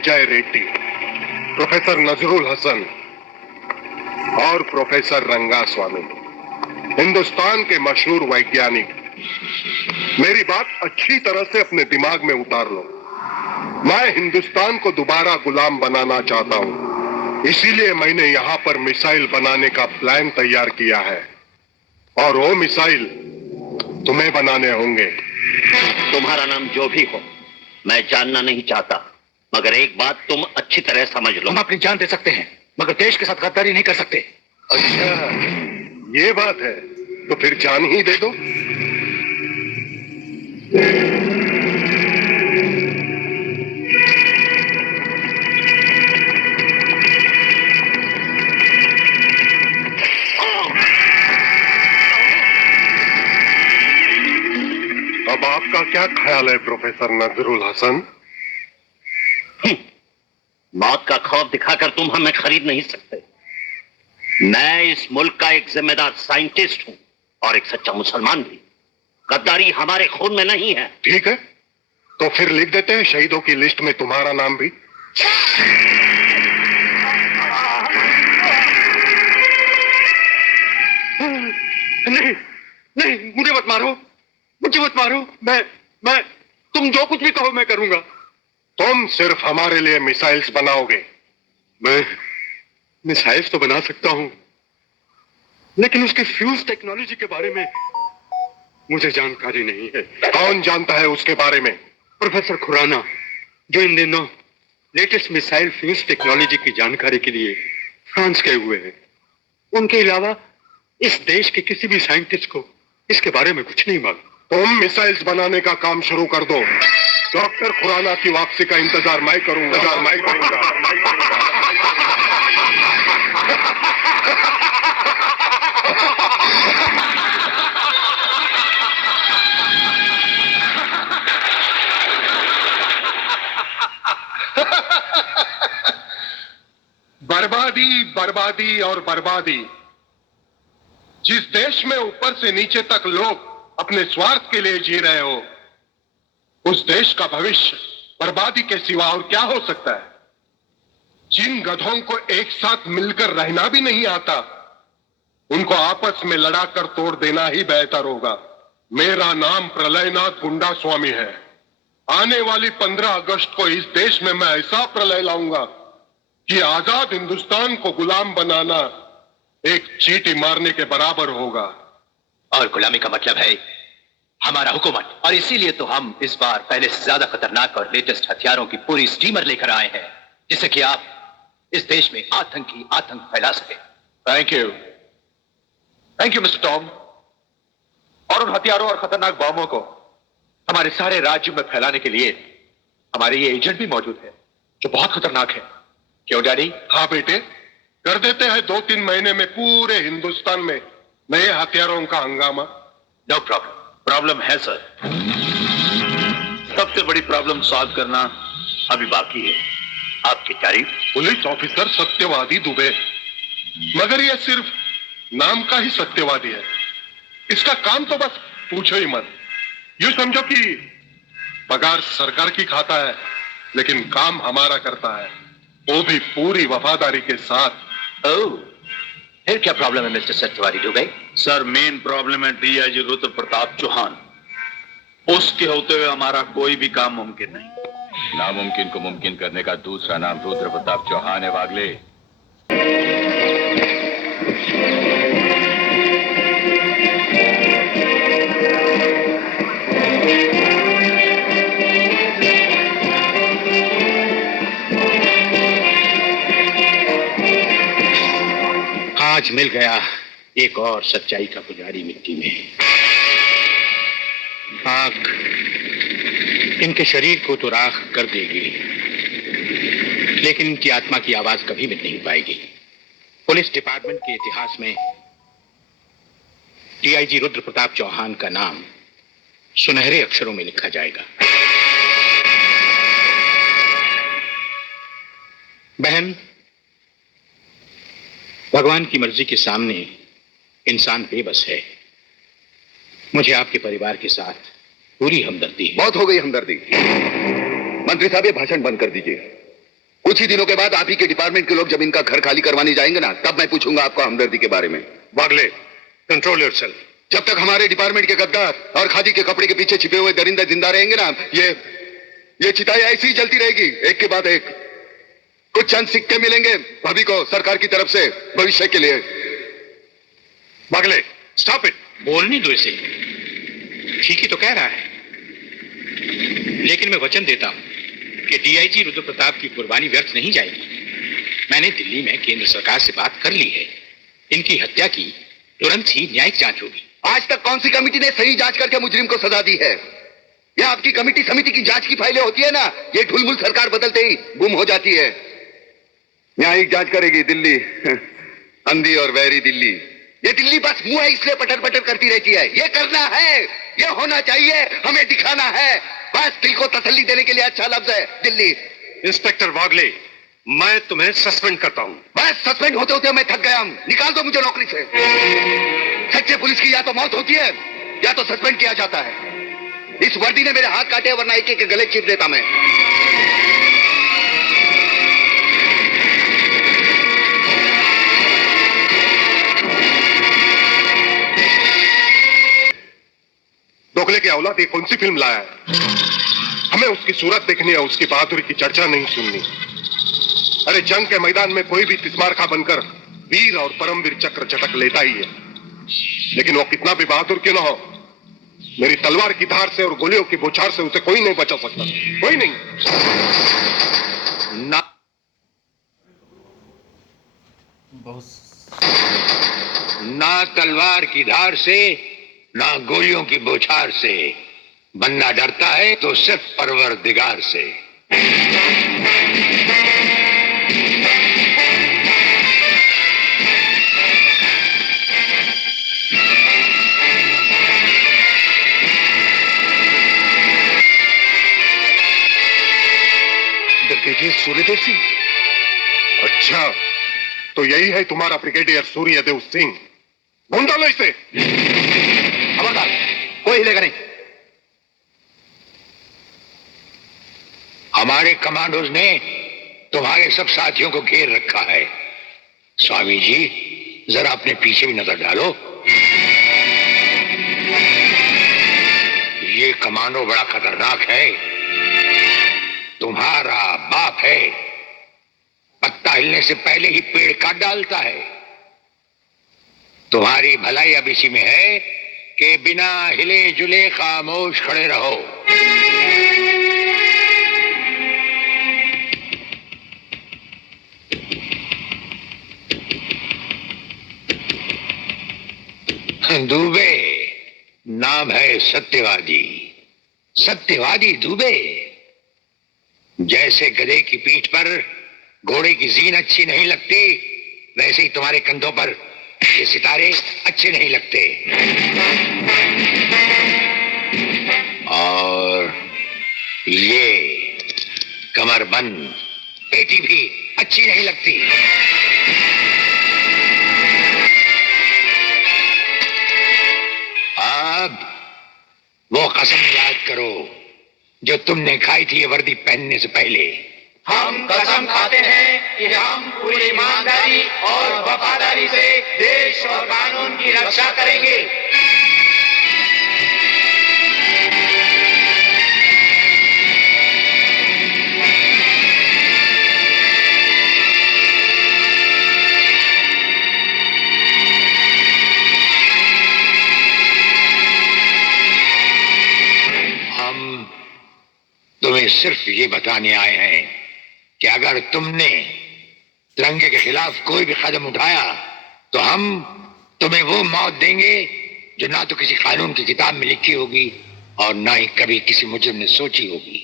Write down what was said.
विजय Reddy, professor Nazrul Hasan और professor Rangaswamy, Hindustan के मशहूर वैज्ञानिक। मेरी बात अच्छी तरह से अपने दिमाग में उतार लो। मैं हिंदुस्तान को दोबारा गुलाम बनाना चाहता हूं, इसीलिए मैंने यहां पर मिसाइल बनाने का प्लान तैयार किया है और वो मिसाइल तुम्हें बनाने होंगे। तुम्हारा नाम जो भी हो, मैं जानना नहीं चाहता, मगर एक बात तुम अच्छी तरह समझ लो। हम अपनी जान दे सकते हैं, मगर देश के साथ गद्दारी नहीं कर सकते। अच्छा, ये बात है, तो फिर जान ही दे दो। अब आपका क्या ख्याल है प्रोफेसर नजरुल हसन? मौत का खौफ दिखाकर तुम हमें खरीद नहीं सकते। मैं इस मुल्क का एक जिम्मेदार साइंटिस्ट हूं और एक सच्चा मुसलमान भी। गद्दारी हमारे खून में नहीं है। ठीक है, तो फिर लिख देते हैं शहीदों की लिस्ट में तुम्हारा नाम भी। नहीं नहीं, मुझे मत मारो, मुझे मत मारो। मैं तुम जो कुछ भी कहो मैं करूंगा। तुम सिर्फ हमारे लिए मिसाइल्स बनाओगे। मैं मिसाइल्स तो बना सकता हूं, लेकिन उसके फ्यूज टेक्नोलॉजी के बारे में मुझे जानकारी नहीं है। कौन जानता है उसके बारे में? प्रोफेसर खुराना, जो इन दिनों लेटेस्ट मिसाइल फ्यूज टेक्नोलॉजी की जानकारी के लिए फ्रांस गए हुए हैं। उनके अलावा इस देश के किसी भी साइंटिस्ट को इसके बारे में कुछ नहीं मालूम। तुम मिसाइल्स बनाने का काम शुरू कर दो। डॉक्टर खुराना की वापसी का इंतजार मैं करूंगा। बर्बादी, बर्बादी और बर्बादी। जिस देश में ऊपर से नीचे तक लोग अपने स्वार्थ के लिए जी रहे हो, उस देश का भविष्य बर्बादी के सिवा और क्या हो सकता है? जिन गधों को एक साथ मिलकर रहना भी नहीं आता, उनको आपस में लड़ाकर तोड़ देना ही बेहतर होगा। मेरा नाम प्रलयनाथ गुंडा स्वामी है। आने वाली 15 अगस्त को इस देश में मैं ऐसा प्रलय लाऊंगा कि आजाद हिंदुस्तान को गुलाम बनाना एक चींटी मारने के बराबर होगा। और गुलामी का मतलब है हमारा हुकूमत, और इसीलिए तो हम इस बार पहले से ज्यादा खतरनाक और लेटेस्ट हथियारों की पूरी स्टीमर लेकर आए हैं, जिससे कि आप इस देश में आतंक फैला सके। Thank you mister Tom. और उन हथियारों और खतरनाक बॉम्बों को हमारे सारे राज्य में फैलाने के लिए हमारे ये एजेंट भी मौजूद है, जो बहुत खतरनाक है। क्यों डैडी? हाँ बेटे, कर देते हैं 2-3 महीने में पूरे हिंदुस्तान में नए हथियारों का हंगामा। No problem. प्रॉब्लम है सर, सबसे बड़ी प्रॉब्लम सॉल्व करना अभी बाकी है। आपकी तारीफ? पुलिस ऑफिसर सत्यवादी दुबे, मगर यह सिर्फ नाम का ही सत्यवादी है। इसका काम तो बस पूछो ही मत। यूं समझो कि पगार सरकार की खाता है, लेकिन काम हमारा करता है, वो भी पूरी वफादारी के साथ। ओह, फिर क्या प्रॉब्लम है मिस्टर सत्यवादी दुबे? सर, मेन प्रॉब्लम है डीआईजी रुद्र प्रताप चौहान। उसके होते हुए हमारा कोई भी काम मुमकिन नहीं। नामुमकिन को मुमकिन करने का दूसरा नाम रुद्र प्रताप चौहान है वागले। आज मिल गया एक और सच्चाई का पुजारी मिट्टी में। आग इनके शरीर को तो राख कर देगी, लेकिन इनकी आत्मा की आवाज कभी मिट नहीं पाएगी। पुलिस डिपार्टमेंट के इतिहास में डीआईजी रुद्र प्रताप चौहान का नाम सुनहरे अक्षरों में लिखा जाएगा। बहन, भगवान की मर्जी के सामने इंसान बेबस है। मुझे आपके परिवार के साथ पूरी हमदर्दी है। बहुत हो गई हमदर्दी। मंत्री साहब, ये भाषण बंद कर दीजिए। कुछ ही दिनों के बाद आप ही के डिपार्टमेंट के लोग जब इनका घर खाली करवाने जाएंगे ना, तब मैं पूछूंगा आपको हमदर्दी के बारे में। Bagle, control yourself. जब तक हमारे डिपार्टमेंट के गद्दार और खादी के कपड़े के पीछे छिपे हुए दरिंदे जिंदा रहेंगे ना, ये चिताएं ऐसी ही जलती रहेगी, एक के बाद एक। कुछ चंद सिक्के मिलेंगे भाभी को सरकार की तरफ से भविष्य के लिए। Bagle, stop it. बोलने दो इसे, ठीक ही तो कह रहा है। लेकिन मैं वचन देता हूं कि डीआईजी रुद्र प्रताप की कुर्बानी व्यर्थ नहीं जाएगी। मैंने दिल्ली में केंद्र सरकार से बात कर ली है। इनकी हत्या की तुरंत ही न्यायिक जांच होगी। आज तक कौन सी कमेटी ने सही जांच करके मुजरिम को सजा दी है? यह आपकी कमेटी समिति की जांच की फाइलें होती है ना, ये ढुलमुल सरकार बदलते ही गुम हो जाती है। न्यायिक जांच करेगी दिल्ली, अंधी और वैरी दिल्ली। ये दिल्ली बस मुंह है इसलिए पटर पटर करती रहती है। ये करना है, ये होना चाहिए, हमें दिखाना है। बस दिल को तसल्ली देने के लिए अच्छा लफ्ज है दिल्ली। इंस्पेक्टर बागले, मैं तुम्हें सस्पेंड करता हूं। बस सस्पेंड होते होते मैं थक गया हूं, निकाल दो मुझे नौकरी से। सच्चे पुलिस की या तो मौत होती है या तो सस्पेंड किया जाता है। इस वर्दी ने मेरे हाथ काटे, वरना एक एक गले चीर देता मैं। दोगले की औलाद ये कौन सी फिल्म लाया है? हमें उसकी सूरत देखनी है, उसकी बहादुरी की चर्चा नहीं सुननी। अरे जंग के मैदान में कोई भी तिस्मारखा बनकर वीर और परमवीर चक्र चटक लेता ही है, लेकिन वो कितना भी बहादुर क्यों ना हो, मेरी तलवार की धार से और गोलियों की बौछार से उसे कोई नहीं बचा सकता, कोई नहीं। ना ना तलवार की धार से, ना गोलियों की बौछार से। बनना डरता है तो सिर्फ परवरदिगार से। ब्रिगेडियर सूर्यदेव सिंह? अच्छा, तो यही है तुम्हारा ब्रिगेडियर सूर्यदेव सिंह। ढूंढ डालो इसे। खबरदार, कोई हिलेगा नहीं। हमारे कमांडोज ने तुम्हारे सब साथियों को घेर रखा है। स्वामी जी, जरा अपने पीछे भी नजर डालो। ये कमांडो बड़ा खतरनाक है। तुम्हारा बाप है, पत्ता हिलने से पहले ही पेड़ काट डालता है। तुम्हारी भलाई अब इसी में है कि बिना हिले जुले खामोश खड़े रहो। दुबे नाम है सत्यवादी। सत्यवादी दुबे। जैसे गधे की पीठ पर घोड़े की जीन अच्छी नहीं लगती, वैसे ही तुम्हारे कंधों पर ये सितारे अच्छे नहीं लगते। और ये कमरबंद पेटी भी अच्छी नहीं लगती। अब वो कसम याद करो जो तुमने खाई थी ये वर्दी पहनने से पहले। हम कसम खाते हैं कि हम पूरी ईमानदारी और वफादारी से देश और कानून की रक्षा करेंगे। तुम्हें सिर्फ ये बताने आए हैं कि अगर तुमने तिरंगे के खिलाफ कोई भी कदम उठाया तो हम तुम्हें वो मौत देंगे जो ना तो किसी कानून की किताब में लिखी होगी और ना ही कभी किसी मुजरिम ने सोची होगी।